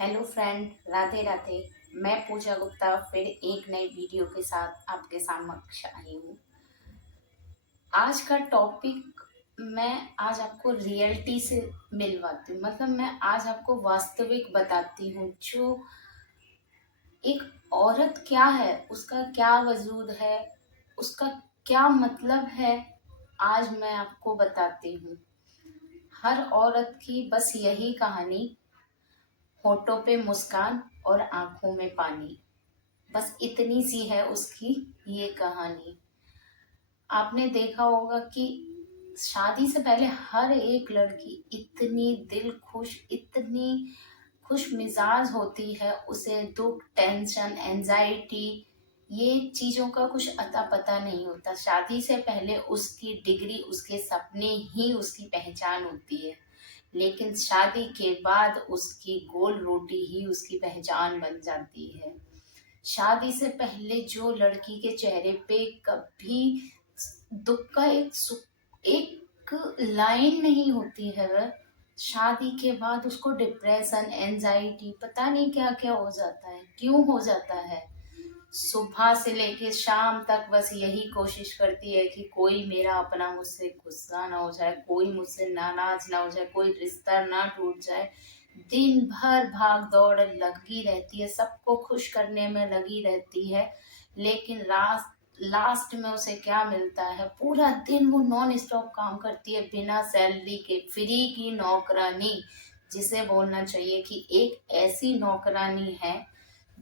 Hello friend, Radhe Radhe. मैं पूजा गुप्ता फिर एक नई वीडियो के साथ आपके समक्ष आई हूँ। आज का टॉपिक मैं आज आपको रियलिटी से मिलवाती हूँ, मतलब मैं आज आपको वास्तविक बताती हूँ। जो एक औरत क्या है, उसका क्या वजूद है, उसका क्या मतलब है, आज मैं आपको बताती हूँ। हर औरत की बस यही कहानी, होठों पे मुस्कान और आंखों में पानी। बस इतनी सी है उसकी ये कहानी। आपने देखा होगा कि शादी से पहले हर एक लड़की इतनी दिल खुश, इतनी खुश मिजाज होती है, उसे दुख, टेंशन, एंजाइटी, ये चीजों का कुछ अता पता नहीं होता। शादी से पहले उसकी डिग्री, उसके सपने ही उसकी पहचान होती है, लेकिन शादी के बाद उसकी गोल रोटी ही उसकी पहचान बन जाती है। शादी से पहले जो लड़की के चेहरे पे कभी दुख का एक लाइन नहीं होती है, वह शादी के बाद उसको डिप्रेशन, एंजाइटी, पता नहीं क्या क्या हो जाता है, क्यों हो जाता है। सुबह से लेके शाम तक बस यही कोशिश करती है कि कोई मेरा अपना मुझसे गुस्सा ना हो जाए, कोई मुझसे नाराज ना हो जाए, कोई रिश्ता ना टूट जाए। दिन भर भाग दौड़ लगी रहती है, सबको खुश करने में लगी रहती है, लेकिन लास्ट में उसे क्या मिलता है? पूरा दिन वो नॉन स्टॉप काम करती है, बिना सैलरी के, फ्री की नौकरानी जिसे बोलना चाहिए कि एक ऐसी नौकरानी है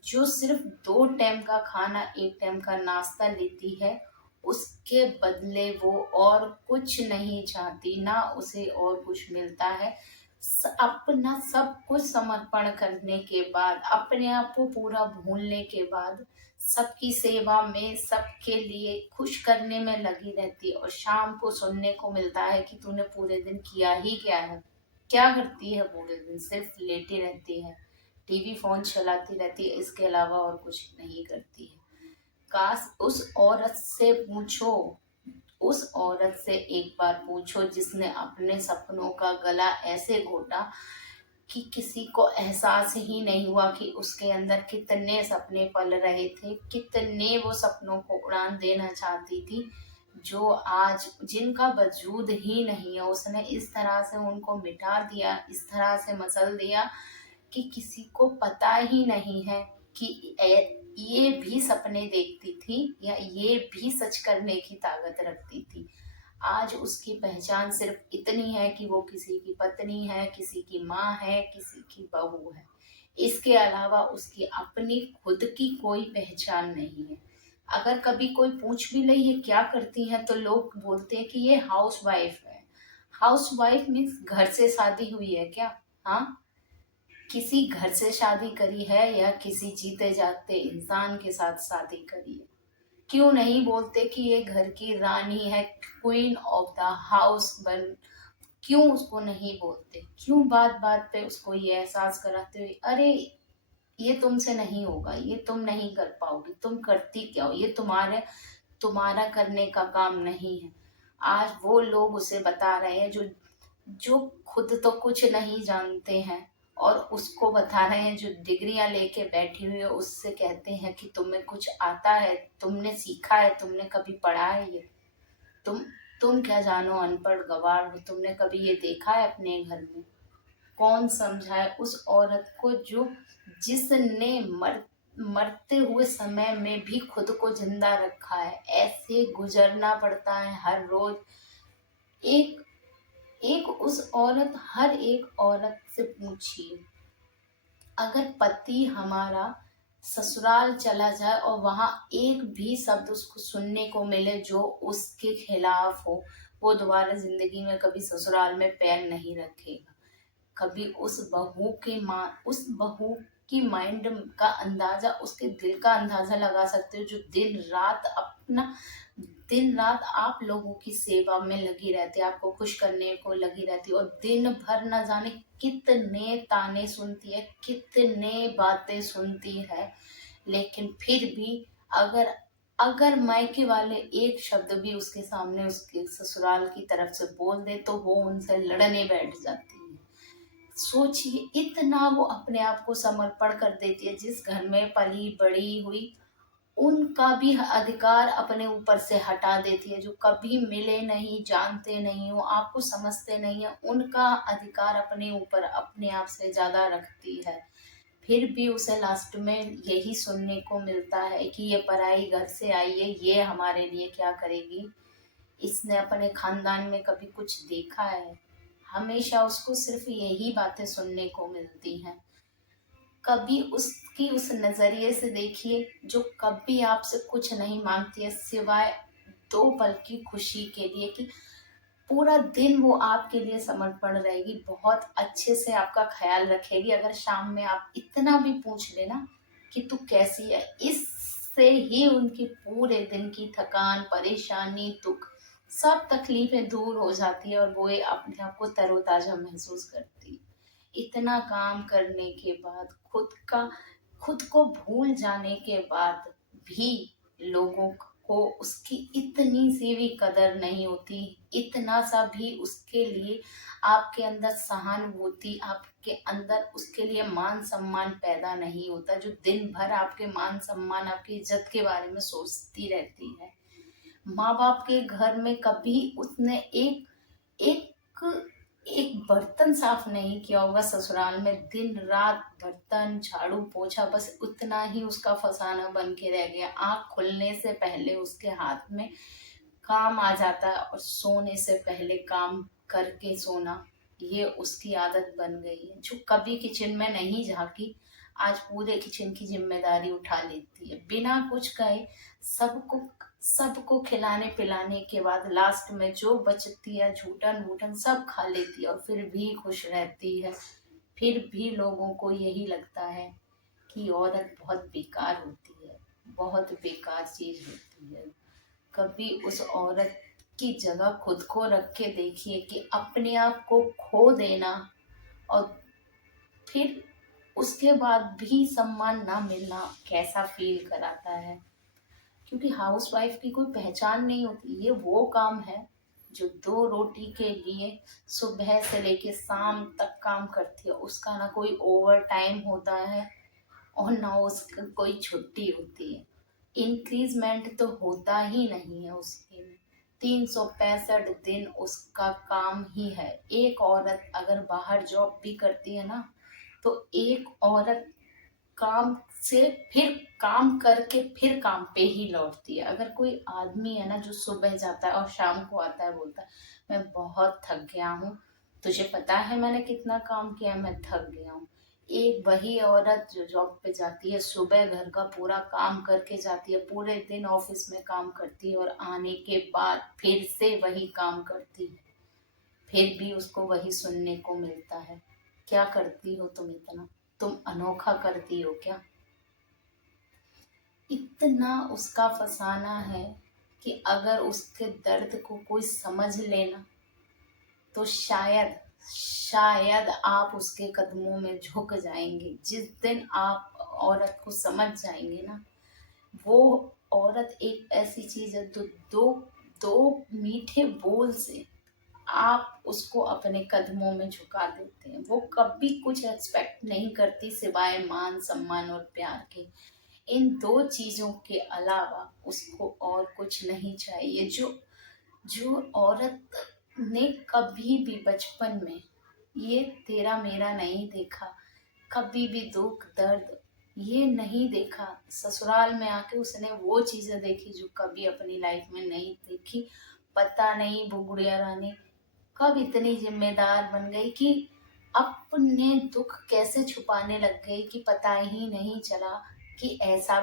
जो सिर्फ 2 टाइम का खाना, 1 टाइम का नाश्ता लेती है। उसके बदले वो और कुछ नहीं चाहती, ना उसे और कुछ मिलता है। अपना सब कुछ समर्पण करने के बाद, अपने आप को पूरा भूलने के बाद, सबकी सेवा में, सबके लिए खुश करने में लगी रहती है। और शाम को सुनने को मिलता है कि तूने पूरे दिन किया ही क्या है। क्या करती है पूरे दिन? सिर्फ लेटी रहती है, टीवी फोन चलाती रहती है, इसके अलावा और कुछ नहीं करती है। काश उस औरत से पूछो, उस औरत से एक बार पूछो जिसने अपने सपनों का गला ऐसे घोटा कि किसी को एहसास ही नहीं हुआ कि उसके अंदर कितने सपने पल रहे थे, कितने वो सपनों को उड़ान देना चाहती थी, जो आज जिनका वजूद ही नहीं है। उसने इस तरह से उनको मिटा दिया, इस तरह से मसल दिया कि किसी को पता ही नहीं है कि ये भी सपने देखती थी या ये भी सच करने की ताकत रखती थी। आज उसकी पहचान सिर्फ इतनी है कि वो किसी की पत्नी है, किसी की माँ है, किसी की बहू है। इसके अलावा उसकी अपनी खुद की कोई पहचान नहीं है। अगर कभी कोई पूछ भी ले ये क्या करती है, तो लोग बोलते हैं कि ये हाउस वाइफ है। हाउस वाइफ मीन्स घर से शादी हुई है क्या? हाँ, किसी घर से शादी करी है या किसी जीते जागते इंसान के साथ शादी करी है? क्यों नहीं बोलते कि ये घर की रानी है, क्वीन ऑफ द हाउस बन? क्यों उसको नहीं बोलते? क्यों बात बात पे उसको ये एहसास कराते हुए, अरे ये तुमसे नहीं होगा, ये तुम नहीं कर पाओगी, तुम करती क्या हो, ये तुम्हारा करने का काम नहीं है। आज वो लोग उसे बता रहे हैं जो जो खुद तो कुछ नहीं जानते हैं, और उसको बता रहे हैं जो डिग्रियां लेके बैठी हुई है, उससे कहते हैं कि तुम्हें कुछ आता है, तुमने सीखा है, तुमने कभी पढ़ा है ये? तुम तुम क्या जानो, अनपढ़ गवार हो, तुमने कभी ये देखा है अपने घर में? कौन समझाए उस औरत को जो जिसने मरते हुए समय में भी खुद को जिंदा रखा है? ऐसे गुजरना पड़ता है हर रोज। एक एक उस औरत, हर एक औरत से पूछिए, अगर पति हमारा ससुराल चला जाए और वहां एक भी शब्द उसको सुनने को मिले जो उसके खिलाफ हो, वो दोबारा जिंदगी में कभी ससुराल में पैर नहीं रखेगा। कभी उस बहू की माइंड का अंदाजा, उसके दिल का अंदाजा लगा सकते हो, जो दिन रात आप लोगों की सेवा में लगी रहती है, आपको खुश करने को लगी रहती है, और दिन भर न जाने कितने ताने सुनती है, कितने बातें सुनती है। लेकिन फिर भी अगर अगर मायके वाले एक शब्द भी उसके सामने उसके ससुराल की तरफ से बोल दे, तो वो उनसे लड़ने बैठ जाती है। सोचिए इतना वो अपने आप को समर्पण कर देती है, जिस घर में पली बड़ी हुई उनका भी अधिकार अपने ऊपर से हटा देती है। जो कभी मिले नहीं, जानते नहीं हो, आपको समझते नहीं है, उनका अधिकार अपने ऊपर अपने आप से ज्यादा रखती है। फिर भी उसे लास्ट में यही सुनने को मिलता है कि ये पराई घर से आई है, ये हमारे लिए क्या करेगी। इसने अपने खानदान में कभी कुछ देखा है? हमेशा उसको सिर्फ यही बातें सुनने को मिलती हैं। कभी उसकी उस नजरिए से देखिए जो कभी आपसे कुछ नहीं मांगती है सिवाय 2 पल की खुशी के लिए, कि पूरा दिन वो आपके लिए समर्पण रहेगी, बहुत अच्छे से आपका ख्याल रखेगी। अगर शाम में आप इतना भी पूछ लेना कि तू कैसी है, इससे ही उनकी पूरे दिन की थकान, परेशानी, दुख, सब तकलीफें दूर हो जाती है और वो अपने आप को तरोताजा महसूस करती है। इतना काम करने के बाद खुद को भूल जाने के बाद भी लोगों को उसकी इतनी सी भी कदर नहीं होती, इतना सा भी उसके लिए आपके अंदर सहानुभूति, आपके अंदर उसके लिए मान सम्मान पैदा नहीं होता। जो दिन भर आपके मान सम्मान, आपकी इज्जत के बारे में सोचती रहती है। माँ बाप के घर में कभी उसने एक एक एक बर्तन साफ नहीं किया होगा। ससुराल में दिन रात बर्तन झाड़ू पोछा, बस उतना ही उसका फसाना बन के रह गया। आँख खुलने से पहले उसके हाथ में काम आ जाता है और सोने से पहले काम करके सोना, ये उसकी आदत बन गई है। जो कभी किचन में नहीं झांकी, आज पूरे किचन की जिम्मेदारी उठा लेती है बिना कुछ कहे। सबको सबको खिलाने पिलाने के बाद लास्ट में जो बचती है झूठन वूठन सब खा लेती है और फिर भी खुश रहती है। फिर भी लोगों को यही लगता है कि औरत बहुत बेकार होती है, बहुत बेकार चीज होती है। कभी उस औरत की जगह खुद को रख के देखिए कि अपने आप को खो देना और फिर उसके बाद भी सम्मान ना मिलना कैसा फील कराता है। क्योंकि हाउस वाइफ की कोई पहचान नहीं होती, ये वो काम है जो 2 रोटी के लिए सुबह से लेके शाम तक काम करती है। उसका ना कोई ओवर टाइम होता है और ना उसका कोई छुट्टी होती है। इंक्रीजमेंट तो होता ही नहीं है उसके में। 365 दिन उसका काम ही है। एक औरत अगर बाहर जॉब भी करती है ना, तो एक औरत काम से फिर काम करके फिर काम पे ही लौटती है। अगर कोई आदमी है ना जो सुबह जाता है और शाम को आता है, बोलता है मैं बहुत थक गया हूँ, तुझे पता है मैंने कितना काम किया है, मैं थक गया हूँ। एक वही औरत जो जॉब पे जाती है, सुबह घर का पूरा काम करके जाती है, पूरे दिन ऑफिस में काम करती है और आने के बाद फिर से वही काम करती है, फिर भी उसको वही सुनने को मिलता है, क्या करती हो तुम इतना, तुम अनोखा करती हो क्या। इतना उसका फसाना है कि अगर उसके दर्द को कोई समझ लेना तो शायद शायद आप उसके कदमों में झुक जाएंगे। जिस दिन आप औरत को समझ जाएंगे ना, वो औरत एक ऐसी चीज है तो दो दो मीठे बोल से आप उसको अपने कदमों में झुका देते हैं। वो कभी कुछ एक्सपेक्ट नहीं करती सिवाय मान सम्मान और प्यार के। इन 2 चीजों के अलावा उसको और कुछ नहीं चाहिए। जो जो औरत ने कभी भी बचपन में ये तेरा मेरा नहीं देखा, कभी भी दुख दर्द ये नहीं देखा, ससुराल में आके उसने वो चीजें देखी जो कभी अपनी लाइफ में नहीं देखी। पता नहीं वो गुड़िया रानी कब इतनी जिम्मेदार बन गई कि अपने दुख कैसे छुपाने लग गई कि पता ही नहीं चला कि ऐसा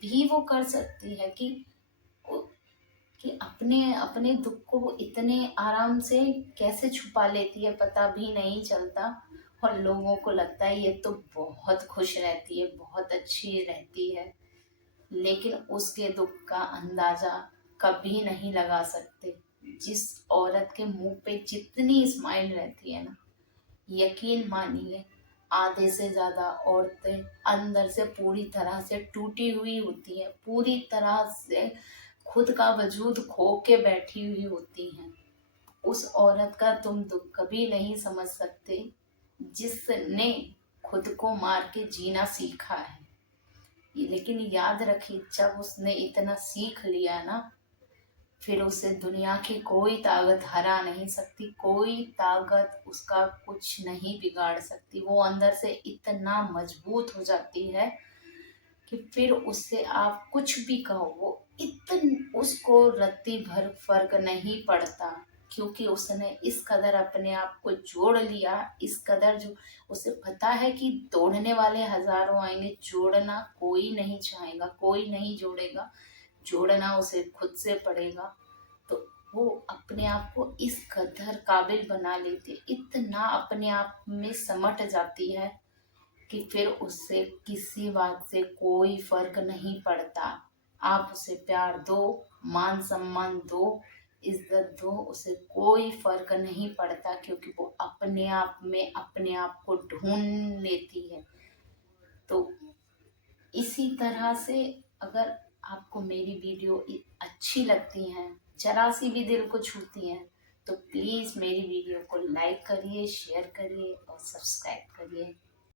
भी वो कर सकती है कि अपने अपने दुख को वो इतने आराम से कैसे छुपा लेती है, पता भी नहीं चलता। और लोगों को लगता है ये तो बहुत खुश रहती है, बहुत अच्छी रहती है, लेकिन उसके दुख का अंदाजा कभी नहीं लगा सकते। जिस औरत के मुंह पे जितनी स्माइल रहती है ना, यकीन मानिए आधे से ज्यादा औरतें अंदर से पूरी तरह से टूटी हुई होती हैं, पूरी तरह से खुद का वजूद खो के बैठी हुई होती हैं। उस औरत का तुम दुख कभी नहीं समझ सकते जिसने खुद को मार के जीना सीखा है। लेकिन याद रखिए, जब उसने इतना सीख लिया ना, फिर उसे दुनिया की कोई ताकत हरा नहीं सकती, कोई ताकत उसका कुछ नहीं बिगाड़ सकती। वो अंदर से इतना मजबूत हो जाती है कि फिर उससे आप कुछ भी कहो, वो उसको रत्ती भर फर्क नहीं पड़ता, क्योंकि उसने इस कदर अपने आप को जोड़ लिया, इस कदर जो उसे पता है कि तोड़ने वाले हजारों आएंगे, जोड़ना कोई नहीं चाहेगा, कोई नहीं जोड़ेगा, जोड़ना उसे खुद से पड़ेगा। तो वो अपने आप को इस कदर काबिल बना लेती है, इतना अपने आप में समट जाती है कि फिर उससे किसी बात से कोई फर्क नहीं पड़ता। आप उसे प्यार दो, मान सम्मान दो, इज्जत दो, उसे कोई फर्क नहीं पड़ता, क्योंकि वो अपने आप में अपने आप को ढूंढ लेती है। तो इसी तरह से अगर आपको मेरी वीडियो अच्छी लगती हैं, जरा सी भी दिल को छूती हैं, तो प्लीज़ मेरी वीडियो को लाइक करिए, शेयर करिए और सब्सक्राइब करिए।